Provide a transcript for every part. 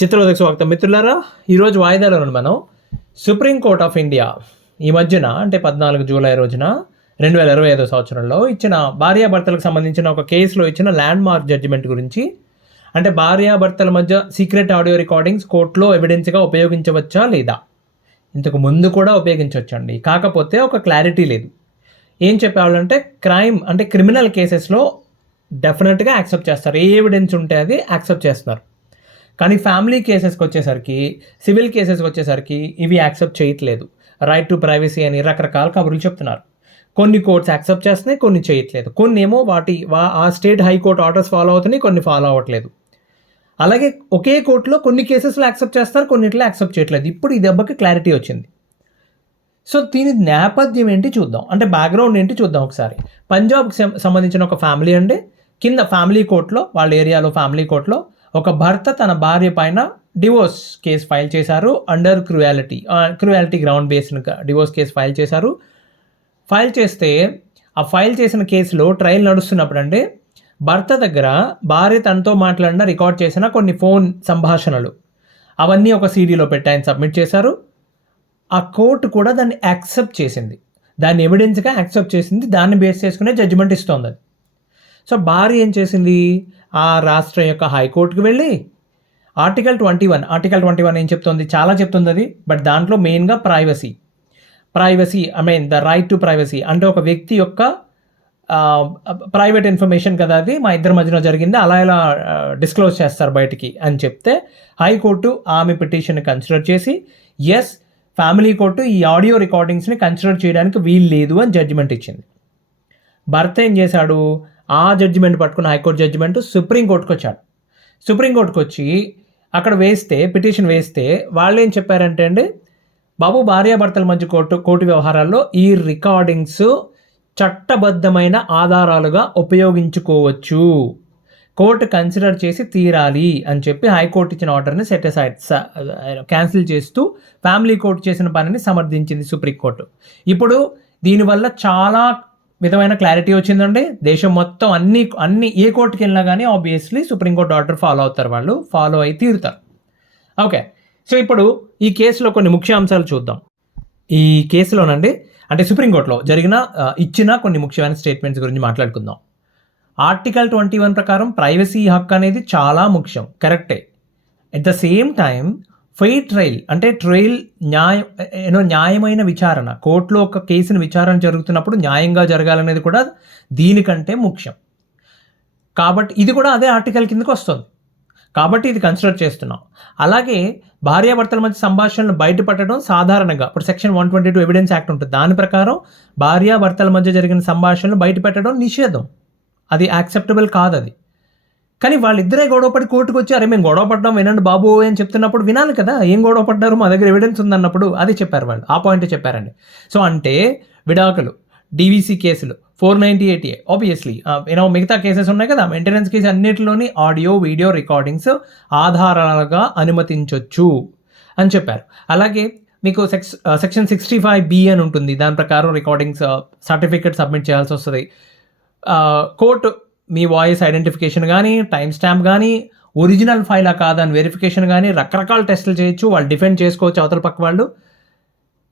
చిత్రోదక స్వాగతం. మిత్రులారా ఈరోజు వాయిదాలో మనం సుప్రీంకోర్ట్ ఆఫ్ ఇండియా ఈ మధ్యన అంటే పద్నాలుగు జూలై రోజున రెండు వేల ఇరవై ఐదో సంవత్సరంలో ఇచ్చిన భార్యాభర్తలకు సంబంధించిన ఒక కేసులో ఇచ్చిన ల్యాండ్ మార్క్ జడ్జిమెంట్ గురించి అంటే భార్యాభర్తల మధ్య సీక్రెట్ ఆడియో రికార్డింగ్స్ కోర్టులో ఎవిడెన్స్గా ఉపయోగించవచ్చా లేదా? ఇంతకు ముందు కూడా ఉపయోగించవచ్చండి. కాకపోతే ఒక క్లారిటీ లేదు. ఏం చెప్పేవాళ్ళంటే క్రైమ్ అంటే క్రిమినల్ కేసెస్లో డెఫినెట్గా యాక్సెప్ట్ చేస్తారు. ఏ ఎవిడెన్స్ ఉంటే అది యాక్సెప్ట్ చేస్తున్నారు. కానీ ఫ్యామిలీ కేసెస్కి వచ్చేసరికి సివిల్ కేసెస్కి వచ్చేసరికి ఇవి యాక్సెప్ట్ చేయట్లేదు. రైట్ టు ప్రైవసీ అని రకరకాల కబుర్లు చెప్తున్నారు. కొన్ని కోర్ట్స్ యాక్సెప్ట్ చేస్తున్నాయి కొన్ని చేయట్లేదు. కొన్ని ఏమో వాటి వా- ఆ స్టేట్ హైకోర్టు ఆర్డర్స్ ఫాలో అవుతున్నాయి కొన్ని ఫాలో అవ్వట్లేదు. అలాగే ఒకే కోర్టులో కొన్ని కేసెస్లో యాక్సెప్ట్ చేస్తారు కొన్నిట్లో యాక్సెప్ట్ చేయట్లేదు. ఇప్పుడు ఈ దెబ్బకి క్లారిటీ వచ్చింది. సో దీని నేపథ్యం ఏంటి చూద్దాం. అంటే బ్యాక్గ్రౌండ్ ఏంటి చూద్దాం ఒకసారి. పంజాబ్కి సంబంధించిన ఒక ఫ్యామిలీ అండి. కింద ఫ్యామిలీ కోర్టులో వాళ్ళ ఏరియాలో ఫ్యామిలీ కోర్టులో ఒక భర్త తన భార్య పైన డివోర్స్ కేసు ఫైల్ చేశారు. Under cruelty cruelty ground based divorce case file చేశారు. ఫైల్ చేస్తే ఆ ఫైల్ చేసిన కేసులో ట్రయల్ నడుస్తున్నప్పుడు అంటే భర్త దగ్గర భార్య తనతో మాట్లాడిన రికార్డ్ చేసిన కొన్ని ఫోన్ సంభాషణలు. అవన్నీ ఒక సీడీలో పెట్టి ఆయన సబ్మిట్ చేశారు. ఆ కోర్టు కూడా దాన్ని యాక్సెప్ట్ చేసింది. దాన్ని ఎవిడెన్స్గా యాక్సెప్ట్ చేసింది. దాన్ని బేస్ చేసుకునే జడ్జిమెంట్ ఇస్తోంది అది. సో భార్య ఏం చేసింది? ఆ రాష్ట్రం యొక్క హైకోర్టుకి వెళ్ళి article twenty one article twenty one ఏం చెప్తుంది? చాలా చెప్తుంది అది బట్ దాంట్లో మెయిన్గా privacy. Privacy I mean the right to privacy. అంటే ఒక వ్యక్తి యొక్క ప్రైవేట్ ఇన్ఫర్మేషన్ కదా అది మా ఇద్దరి మధ్యన జరిగింది అలా ఇలా డిస్క్లోజ్ చేస్తారు బయటికి అని చెప్తే హైకోర్టు ఆమె పిటిషన్ కన్సిడర్ చేసి ఎస్ ఫ్యామిలీ కోర్టు ఈ ఆడియో రికార్డింగ్స్ని కన్సిడర్ చేయడానికి వీలు లేదు అని జడ్జిమెంట్ ఇచ్చింది. భర్త ఏం చేశాడు? ఆ జడ్జిమెంట్ పట్టుకున్న హైకోర్టు జడ్జిమెంట్ సుప్రీంకోర్టుకు వచ్చాడు. సుప్రీంకోర్టుకు వచ్చి అక్కడ వేస్తే పిటిషన్ వేస్తే వాళ్ళు ఏం చెప్పారంటే అండి బాబు భార్యాభర్తల మధ్య కోర్టు కోర్టు వ్యవహారాల్లో ఈ రికార్డింగ్స్ చట్టబద్ధమైన ఆధారాలుగా ఉపయోగించుకోవచ్చు. కోర్టు కన్సిడర్ చేసి తీరాలి అని చెప్పి హైకోర్టు ఇచ్చిన ఆర్డర్ని సెటిసైడ్ క్యాన్సిల్ చేస్తూ ఫ్యామిలీ కోర్టు చేసిన పనిని సమర్థించింది సుప్రీంకోర్టు ఇప్పుడు దీనివల్ల చాలా విధమైన క్లారిటీ వచ్చిందండి. దేశం మొత్తం అన్ని అన్ని ఏ కోర్టుకి వెళ్ళినా కానీ ఆబ్వియస్లీ సుప్రీంకోర్టు ఆర్డర్ ఫాలో అవుతారు వాళ్ళు. ఫాలో అయి తీరుతారు. ఓకే సో ఇప్పుడు ఈ కేసులో కొన్ని ముఖ్య అంశాలు చూద్దాం. ఈ కేసులోనండి అంటే సుప్రీంకోర్టులో జరిగిన ఇచ్చిన కొన్ని ముఖ్యమైన స్టేట్మెంట్స్ గురించి మాట్లాడుకుందాం. ఆర్టికల్ ట్వంటీ వన్ ప్రకారం ప్రైవసీ హక్కు అనేది చాలా ముఖ్యం. కరెక్టే at the same time fair trial అంటే ట్రయల్ న్యాయం ఏనో న్యాయమైన విచారణ కోర్టులో ఒక కేసుని విచారణ జరుగుతున్నప్పుడు న్యాయంగా జరగాలనేది కూడా దీనికంటే ముఖ్యం. కాబట్టి ఇది కూడా అదే ఆర్టికల్ కిందకు వస్తుంది. కాబట్టి ఇది కన్సిడర్ చేస్తున్నాం. అలాగే భార్యాభర్తల మధ్య సంభాషణలు బయటపడటం సాధారణంగా ఇప్పుడు section one twenty two evidence act ఉంటుంది. దాని ప్రకారం భార్యాభర్తల మధ్య జరిగిన సంభాషణలు బయటపెట్టడం నిషేధం. అది యాక్సెప్టబుల్ కాదు అది కానీ వాళ్ళిద్దరే గొడవపడి కోర్టుకు వచ్చి అరే మేము గొడవ పడ్డాం వినండి బాబు అని చెప్తున్నప్పుడు వినాలి కదా. ఏం గొడవ పడ్డారు? మా దగ్గర ఎవిడెన్స్ ఉందన్నప్పుడు అది చెప్పారు వాళ్ళు. ఆ పాయింట్ చెప్పారండి. సో అంటే విడాకులు డీవీసీ కేసులు four ninety eight A obviously you know మిగతా కేసెస్ ఉన్నాయి కదా. మెయింటెనెన్స్ కేసు అన్నిటిలోని ఆడియో వీడియో రికార్డింగ్స్ ఆధారాలుగా అనుమతించవచ్చు అని చెప్పారు. అలాగే మీకు sex section sixty five B అని ఉంటుంది. దాని ప్రకారం రికార్డింగ్స్ సర్టిఫికేట్ సబ్మిట్ చేయాల్సి వస్తుంది. కోర్టు మీ వాయిస్ ఐడెంటిఫికేషన్ కానీ టైం స్టాంప్ కానీ ఒరిజినల్ ఫైలా కాదని వెరిఫికేషన్ కానీ రకరకాల టెస్టులు చేయొచ్చు. వాళ్ళు డిఫెండ్ చేసుకోవచ్చు అవతల పక్క వాళ్ళు.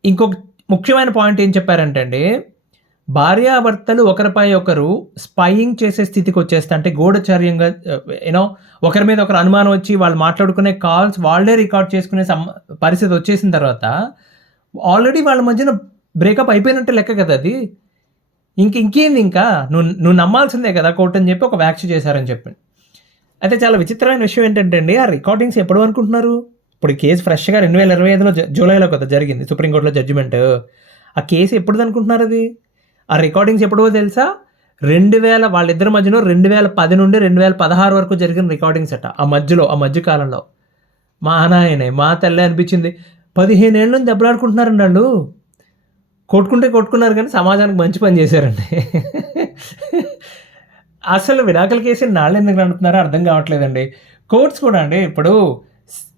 ఇంకొక ముఖ్యమైన పాయింట్ ఏం చెప్పారంటే అండి భార్యాభర్తలు ఒకరిపై ఒకరు స్పైయింగ్ చేసే స్థితికి వచ్చేస్తే అంటే గూఢచర్యంగా యూనో ఒకరి మీద ఒకరు అనుమానం వచ్చి వాళ్ళు మాట్లాడుకునే కాల్స్ వాళ్ళే రికార్డ్ చేసుకునే సమ్ పరిస్థితి వచ్చేసిన తర్వాత ఆల్రెడీ వాళ్ళ మధ్యన బ్రేకప్ అయిపోయినట్టే లెక్క కదా అది. ఇంక ఇంకేంది ఇంకా? నువ్వు నువ్వు నమ్మాల్సిందే కదా కోర్టు అని చెప్పి ఒక వ్యాఖ్య చేశారని చెప్పి. అయితే చాలా విచిత్రమైన విషయం ఏంటంటే అండి ఆ రికార్డింగ్స్ ఎప్పుడు అనుకుంటున్నారు? ఇప్పుడు కేసు ఫ్రెష్గా రెండు వేల ఇరవై ఐదులో జూలైలో కదా జరిగింది సుప్రీంకోర్టులో జడ్జిమెంట్ ఆ కేసు ఎప్పుడు అనుకుంటున్నారు అది? ఆ రికార్డింగ్స్ ఎప్పుడో తెలుసా? రెండు వేల వాళ్ళిద్దరి మధ్యలో రెండు వేల పది నుండి రెండు వేల పదహారు వరకు జరిగిన రికార్డింగ్స్ అట ఆ మధ్యలో ఆ మధ్య కాలంలో. మా నాయనే మా తల్లి అనిపించింది. పదిహేను ఏళ్ళ నుంచి దెబ్బలాడుకుంటున్నారండి వాళ్ళు. కొట్టుకుంటే కొట్టుకున్నారు కానీ సమాజానికి మంచి పని చేశారండి. అసలు విడాకుల కేసు నాళ్ళు ఎందుకు నడుపుతున్నారో అర్థం కావట్లేదండి. కోర్ట్స్ కూడా అండి ఇప్పుడు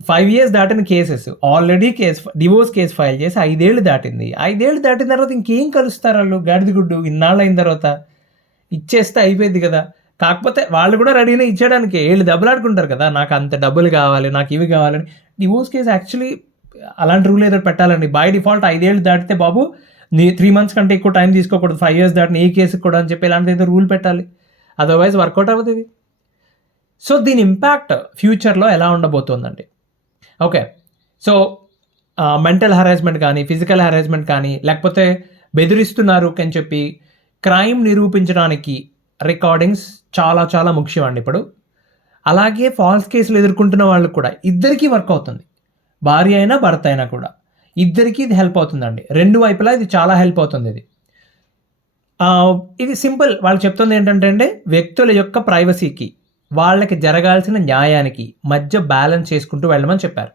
ఫైవ్ ఇయర్స్ దాటిన cases already case divorce case file చేసి ఐదేళ్ళు దాటింది. ఐదేళ్ళు దాటిన తర్వాత ఇంకేం కలుస్తారు వాళ్ళు? గాడిద గుడ్డు ఇన్నాళ్ళు అయిన తర్వాత. ఇచ్చేస్తే అయిపోయింది కదా. కాకపోతే వాళ్ళు కూడా రెడీనే ఇచ్చేయడానికి. వీళ్ళు దెబ్బలాడుకుంటారు కదా నాకు అంత డబ్బులు కావాలి నాకు ఇవి కావాలని. డివోర్స్ కేసు యాక్చువల్లీ అలాంటి రూల్ ఏదో పెట్టాలండి. బై డిఫాల్ట్ ఐదేళ్ళు దాటితే బాబు త్రీ మంత్స్ కంటే ఎక్కువ టైం తీసుకోకూడదు. ఫైవ్ ఇయర్స్ దాటిని ఏ కేసుకి కూడా అని చెప్పి ఇలాంటి ఏదో రూల్ పెట్టాలి. అదర్వైజ్ వర్కౌట్ అవ్వదు ఇది. సో దీని ఇంపాక్ట్ ఫ్యూచర్లో ఎలా ఉండబోతోందండి? ఓకే సో మెంటల్ హరాస్మెంట్ కానీ ఫిజికల్ హరాస్మెంట్ కానీ లేకపోతే బెదిరిస్తున్నారు అని చెప్పి క్రైమ్ నిరూపించడానికి రికార్డింగ్స్ చాలా చాలా ముఖ్యం అండి ఇప్పుడు. అలాగే ఫాల్స్ కేసులు ఎదుర్కొంటున్న వాళ్ళు కూడా ఇద్దరికీ వర్క్ అవుతుంది. భార్య అయినా భర్త అయినా కూడా. ఇద్దరికీ ఇది హెల్ప్ అవుతుందండి. రెండు వైపులా ఇది చాలా హెల్ప్ అవుతుంది ఇది. ఇది సింపుల్ వాళ్ళు చెప్తుంది ఏంటంటే అండి వ్యక్తుల యొక్క ప్రైవసీకి వాళ్ళకి జరగాల్సిన న్యాయానికి మధ్య బ్యాలెన్స్ చేసుకుంటూ వెళ్ళమని చెప్పారు.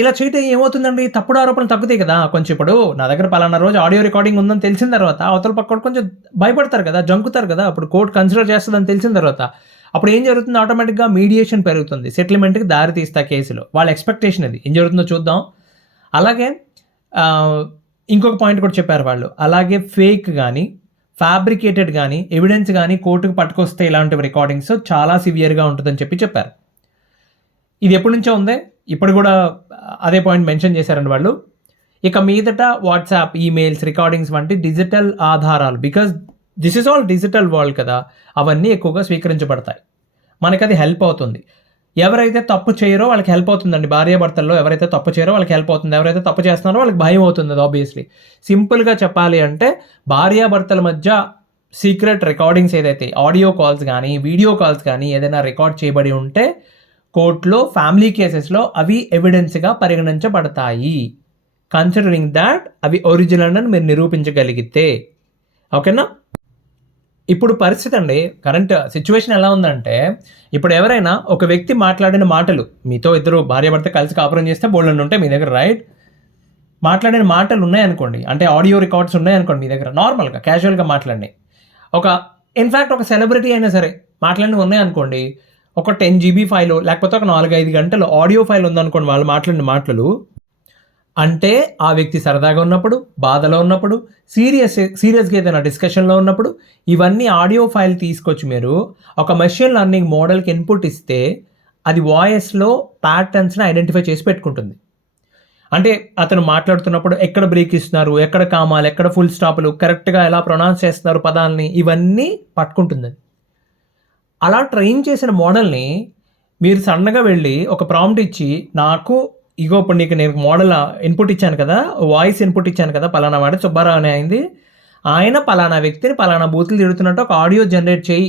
ఇలా చేయటం ఏమవుతుందండి? తప్పుడు ఆరోపణలు తగ్గుతాయి కదా. కొంచెం ఇప్పుడు నా దగ్గర పలానా రోజు ఆడియో రికార్డింగ్ ఉందని తెలిసిన తర్వాత అవతల పక్క కొంచెం భయపడతారు కదా జంకుతారు కదా. అప్పుడు కోర్టు కన్సిడర్ చేస్తుందని తెలిసిన తర్వాత అప్పుడు ఏం జరుగుతుంది? ఆటోమేటిక్గా మీడియేషన్ పెరుగుతుంది. సెటిల్మెంట్కి దారి తీస్తా కేసులో. వాళ్ళ ఎక్స్పెక్టేషన్ అది. ఏం జరుగుతుందో చూద్దాం. అలాగే ఇంకొక పాయింట్ కూడా చెప్పారు వాళ్ళు. అలాగే ఫేక్ కానీ ఫ్యాబ్రికేటెడ్ కానీ ఎవిడెన్స్ కానీ కోర్టుకు పట్టుకొస్తే ఇలాంటివి రికార్డింగ్స్ చాలా సివియర్గా ఉంటుందని చెప్పి చెప్పారు. ఇది ఎప్పటి నుంచో ఉందే. ఇప్పుడు కూడా అదే పాయింట్ మెన్షన్ చేశారండి వాళ్ళు. ఇక మీదట వాట్సాప్ ఈమెయిల్స్ రికార్డింగ్స్ వంటి డిజిటల్ ఆధారాలు. Because this is all digital world కదా. అవన్నీ ఎక్కువగా స్వీకరించబడతాయి. మనకి అది హెల్ప్ అవుతుంది. ఎవరైతే తప్పు చేయరో వాళ్ళకి హెల్ప్ అవుతుందండి. భార్యాభర్తల్లో ఎవరైతే తప్పు చేయరో వాళ్ళకి హెల్ప్ అవుతుంది. ఎవరైతే తప్పు చేస్తున్నారో వాళ్ళకి భయం అవుతుంది అది ఆబ్వియస్లీ సింపుల్గా చెప్పాలి అంటే భార్యాభర్తల మధ్య సీక్రెట్ రికార్డింగ్స్ ఏదైతే ఆడియో కాల్స్ కానీ వీడియో కాల్స్ కానీ ఏదైనా రికార్డ్ చేయబడి ఉంటే కోర్టులో ఫ్యామిలీ కేసెస్లో అవి ఎవిడెన్స్గా పరిగణించబడతాయి. కన్సిడరింగ్ దాట్ అవి ఒరిజినల్ అని మీరు నిరూపించగలిగితే. ఓకేనా ఇప్పుడు పరిస్థితి అండి కరెంట్ సిచ్యువేషన్ ఎలా ఉందంటే ఇప్పుడు ఎవరైనా ఒక వ్యక్తి మాట్లాడిన మాటలు మీతో ఇద్దరు భార్యాభర్త కలిసి కాపురం చేస్తే బోల్డ్ ఉంటాయి మీ దగ్గర రైట్ మాట్లాడిన మాటలు ఉన్నాయనుకోండి అంటే ఆడియో రికార్డ్స్ ఉన్నాయనుకోండి మీ దగ్గర నార్మల్గా క్యాజువల్గా మాట్లాడి ఒక ఇన్ఫ్యాక్ట్ ఒక సెలబ్రిటీ అయినా సరే మాట్లాడినవి ఉన్నాయనుకోండి ఒక టెన్ జీబీ ఫైల్ లేకపోతే ఒక నాలుగైదు గంటలు ఆడియో ఫైల్ ఉందనుకోండి వాళ్ళు మాట్లాడిన మాటలు అంటే ఆ వ్యక్తి సరదాగా ఉన్నప్పుడు బాధలో ఉన్నప్పుడు సీరియస్ సీరియస్గా ఏదైనా డిస్కషన్లో ఉన్నప్పుడు ఇవన్నీ ఆడియో ఫైల్ తీసుకొచ్చి మీరు ఒక మెషిన్ లెర్నింగ్ మోడల్కి ఇన్పుట్ ఇస్తే అది వాయిస్లో ప్యాటర్న్స్ని ఐడెంటిఫై చేసి పెట్టుకుంటుంది. అంటే అతను మాట్లాడుతున్నప్పుడు ఎక్కడ బ్రేక్ ఇస్తున్నారు ఎక్కడ కామాలు ఎక్కడ ఫుల్ స్టాపులు కరెక్ట్గా ఎలా ప్రొనౌన్స్ చేస్తున్నారు పదాలని ఇవన్నీ పట్టుకుంటుంది. అలా ట్రైన్ చేసిన మోడల్ని మీరు సన్నగా వెళ్ళి ఒక ప్రాంప్ట్ ఇచ్చి నాకు ఇగో ఇప్పుడు నీకు నేను మోడల్ ఇన్పుట్ ఇచ్చాను కదా వాయిస్ ఇన్పుట్ ఇచ్చాను కదా పలానా వాడి సుబ్బారావు అని అయింది. ఆయన పలానా వ్యక్తిని పలానా బూతులు తిడుతున్నట్టు ఒక ఆడియో జనరేట్ చేయి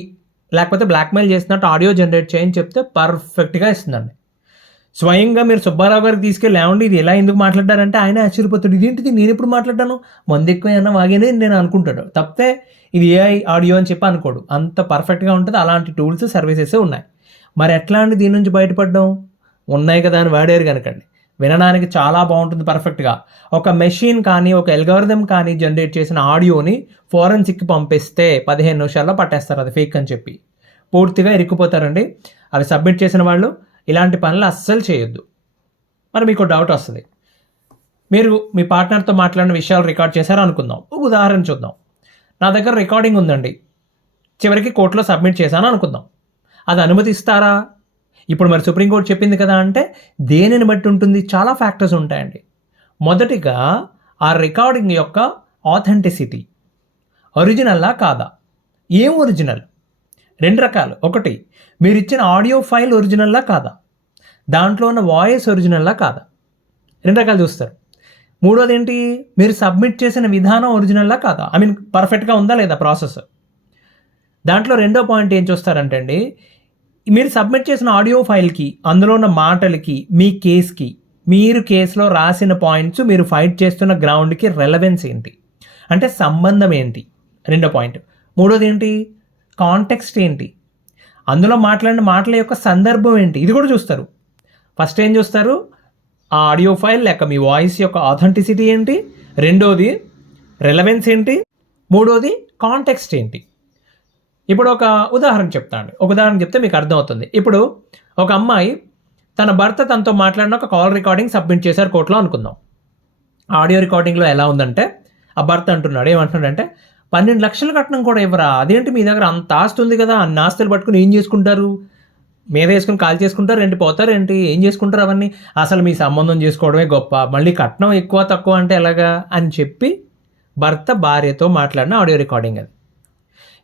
లేకపోతే బ్లాక్మెయిల్ చేసినట్టు ఆడియో జనరేట్ చేయని చెప్తే పర్ఫెక్ట్గా ఇస్తుందండి. స్వయంగా మీరు సుబ్బారావు గారికి తీసుకెళ్ళి ఏమండి ఇది ఎలా ఎందుకు మాట్లాడారంటే ఆయన ఆశ్చర్యపోతాడు. ఇదేంటిది? నేను ఎప్పుడు మాట్లాడాను మంది ఎక్కువ ఏమన్నా వాగేనే నేను అనుకుంటాడు. తప్పితే ఇది ఏఐ ఆడియో అని చెప్పి అనుకోడు. అంత పర్ఫెక్ట్గా ఉంటుంది. అలాంటి టూల్స్ సర్వీసెస్ ఉన్నాయి. మరి ఎట్లా అండి దీని నుంచి బయటపడడం? ఉన్నాయి కదా అని వాడారు కనుకండి. వినడానికి చాలా బాగుంటుంది పర్ఫెక్ట్గా ఒక మెషిన్ కానీ ఒక ఎల్గోరిథం కానీ జనరేట్ చేసిన ఆడియోని ఫోరెన్సిక్కి పంపిస్తే పదిహేను నిమిషాల్లో పట్టేస్తారు అది ఫేక్ అని చెప్పి. పూర్తిగా ఇరుక్కుపోతారండి. అవి సబ్మిట్ చేసిన వాళ్ళు ఇలాంటి పనులు అస్సలు చేయొద్దు. మరి మీకు డౌట్ వస్తుంది. మీరు మీ పార్ట్నర్తో మాట్లాడిన విషయాలు రికార్డ్ చేశారు అనుకుందాం. ఒక ఉదాహరణ చూద్దాం. నా దగ్గర రికార్డింగ్ ఉందండి. చివరికి కోర్టులో సబ్మిట్ చేశాను అనుకుందాం. అది అనుమతిస్తారా? ఇప్పుడు మరి సుప్రీంకోర్టు చెప్పింది కదా అంటే దేనిని బట్టి ఉంటుంది? చాలా ఫ్యాక్టర్స్ ఉంటాయండి. మొదటిగా ఆ రికార్డింగ్ యొక్క ఆథెంటిసిటీ ఒరిజినల్లా కాదా? ఏం ఒరిజినల్ రెండు రకాలు. ఒకటి మీరు ఇచ్చిన ఆడియో ఫైల్ ఒరిజినల్లా కాదా? దాంట్లో ఉన్న వాయిస్ ఒరిజినల్లా కాదా? రెండు రకాలు చూస్తారు. మూడోది ఏంటి? మీరు సబ్మిట్ చేసిన విధానం ఒరిజినల్లా కాదా? ఐ మీన్ పర్ఫెక్ట్గా ఉందా లేదా ప్రాసెస్ దాంట్లో రెండో పాయింట్ ఏం చూస్తారంటే అండి మీరు సబ్మిట్ చేసిన ఆడియో ఫైల్కి అందులో ఉన్న మాటలకి మీ కేస్కి మీరు కేసులో రాసిన పాయింట్స్ మీరు ఫైట్ చేస్తున్న గ్రౌండ్కి రెలవెన్స్ ఏంటి? అంటే సంబంధం ఏంటి? రెండో పాయింట్. మూడోది ఏంటి? కాంటెక్స్ట్ ఏంటి? అందులో మాట్లాడిన మాటల యొక్క సందర్భం ఏంటి? ఇది కూడా చూస్తారు. ఫస్ట్ ఏం చూస్తారు? ఆ ఆడియో ఫైల్ లేక మీ వాయిస్ యొక్క ఆథెంటిసిటీ ఏంటి? రెండోది రెలవెన్స్ ఏంటి? మూడోది కాంటెక్స్ట్ ఏంటి? ఇప్పుడు ఒక ఉదాహరణ చెప్తాను ఒక ఉదాహరణ చెప్తే మీకు అర్థమవుతుంది. ఇప్పుడు ఒక అమ్మాయి తన భర్త తనతో మాట్లాడిన ఒక కాల్ రికార్డింగ్ సబ్మిట్ చేశారు కోర్టులో అనుకుందాం. ఆడియో రికార్డింగ్లో ఎలా ఉందంటే ఆ భర్త అంటున్నాడు ఏమంటున్నాడంటే పన్నెండు లక్షలు కట్నం కూడా ఇవ్వరా? అదేంటి మీ దగ్గర అంత ఆస్తి ఉంది కదా అన్ని ఆస్తులు పట్టుకుని ఏం చేసుకుంటారు? మీద వేసుకుని కాల్ చేసుకుంటారు ఏంటి పోతారు ఏంటి? ఏం చేసుకుంటారు అవన్నీ? అసలు మీ సంబంధం చేసుకోవడమే గొప్ప. మళ్ళీ కట్నం ఎక్కువ తక్కువ అంటే ఎలాగా? అని చెప్పి భర్త భార్యతో మాట్లాడిన ఆడియో రికార్డింగ్ అది.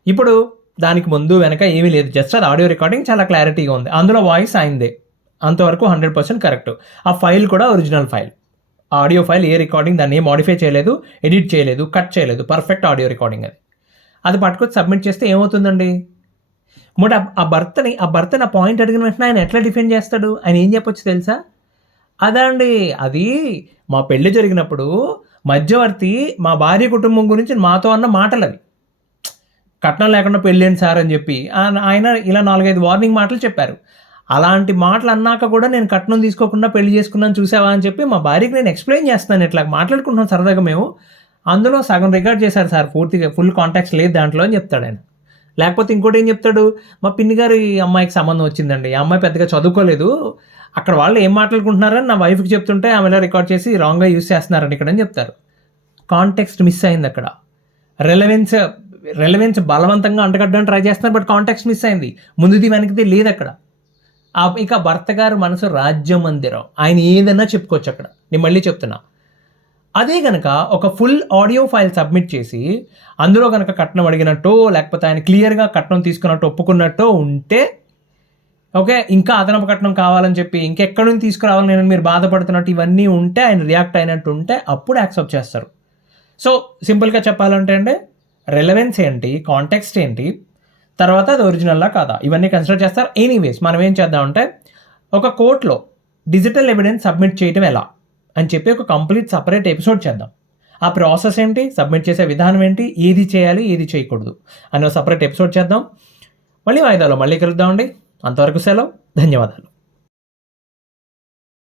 ఇప్పుడు దానికి ముందు వెనక ఏమీ లేదు. జస్ట్ అది ఆడియో రికార్డింగ్ చాలా క్లారిటీగా ఉంది. అందులో వాయిస్ అయిందే. అంతవరకు హండ్రెడ్ పర్సెంట్ కరెక్ట్. ఆ ఫైల్ కూడా ఒరిజినల్ ఫైల్. ఆడియో ఫైల్ ఏ రికార్డింగ్ దాన్ని ఏ మాడిఫై చేయలేదు ఎడిట్ చేయలేదు కట్ చేయలేదు. పర్ఫెక్ట్ ఆడియో రికార్డింగ్ అది. అది పట్టుకొచ్చి సబ్మిట్ చేస్తే ఏమవుతుందండి? మొట ఆ భర్తని ఆ భర్తని ఆ పాయింట్ అడిగిన వెంటనే ఆయన ఎట్లా డిఫెండ్ చేస్తాడు? ఆయన ఏం చెప్పొచ్చు తెలుసా? అదే అండి అది మా పెళ్ళి జరిగినప్పుడు మధ్యవర్తి మా భార్య కుటుంబం గురించి మాతో అన్న మాటలు అవి కట్నం లేకుండా పెళ్ళేంటి సార్ అని చెప్పి ఆయన- ఇలా నాలుగైదు వార్నింగ్ మాటలు చెప్పారు. అలాంటి మాటలు అన్నాక కూడా నేను కట్నం తీసుకోకుండా పెళ్ళి చేసుకున్నాను చూసావా అని చెప్పి మా భార్యకి నేను ఎక్స్ప్లెయిన్ చేస్తాను ఇట్లా మాట్లాడుకుంటున్నాం సరదాగా మేము. అందులో సగం రికార్డ్ చేశారు సార్ పూర్తిగా ఫుల్ కాంటాక్ట్స్ లేదు దాంట్లో అని చెప్తాడు ఆయన. లేకపోతే ఇంకోటి ఏం చెప్తాడు? మా పిన్ని గారి అమ్మాయికి సంబంధం వచ్చిందండి. ఆ అమ్మాయి పెద్దగా చదువుకోలేదు. అక్కడ వాళ్ళు ఏం మాట్లాడుకుంటున్నారని నా వైఫ్కి చెప్తుంటే ఆమె రికార్డ్ చేసి రాంగ్గా యూస్ చేస్తున్నారని ఇక్కడ అని చెప్తారు. కాంటెక్స్ట్ మిస్ అయింది అక్కడ. రెలవెన్స్ రెలవెన్స్ బలవంతంగా అంటగడ్డానికి ట్రై చేస్తున్నారు బట్ కాంటెక్స్ట్ మిస్ అయింది. ముందుది వెనకది లేదు అక్కడ. ఇక భర్త గారు మనసు రాజ్య మందిరం ఆయన ఏదన్నా చెప్పుకోవచ్చు అక్కడ. నేను మళ్ళీ చెప్తున్నా. అదే కనుక ఒక ఫుల్ ఆడియో ఫైల్ సబ్మిట్ చేసి అందులో కనుక కట్నం అడిగినట్టు లేకపోతే ఆయన క్లియర్గా కట్నం తీసుకున్నట్టు ఒప్పుకున్నట్టు ఉంటే ఓకే ఇంకా అదనపు కట్నం కావాలని చెప్పి ఇంకెక్కడి నుంచి తీసుకురావాలి నేను మీరు బాధపడుతున్నట్టు ఇవన్నీ ఉంటే ఆయన రియాక్ట్ అయినట్టు ఉంటే అప్పుడు యాక్సెప్ట్ చేస్తారు. సో సింపుల్గా చెప్పాలంటే అంటే రెలవెన్స్ ఏంటి కాంటెక్స్ట్ ఏంటి తర్వాత అది ఒరిజినల్లా కాదా? ఇవన్నీ కన్సిడర్ చేస్తారు. ఎనీవేస్ మనం ఏం చేద్దామంటే ఒక కోర్టులో డిజిటల్ ఎవిడెన్స్ సబ్మిట్ చేయటం ఎలా? అని చెప్పి ఒక కంప్లీట్ సపరేట్ ఎపిసోడ్ చేద్దాం. ఆ ప్రాసెస్ ఏంటి? సబ్మిట్ చేసే విధానం ఏంటి? ఏది చేయాలి? ఏది చేయకూడదు? అని ఒక సపరేట్ ఎపిసోడ్ చేద్దాం. మళ్ళీ వాయిదాలో మళ్ళీ కలుద్దామండి. అంతవరకు సెలవు. ధన్యవాదాలు.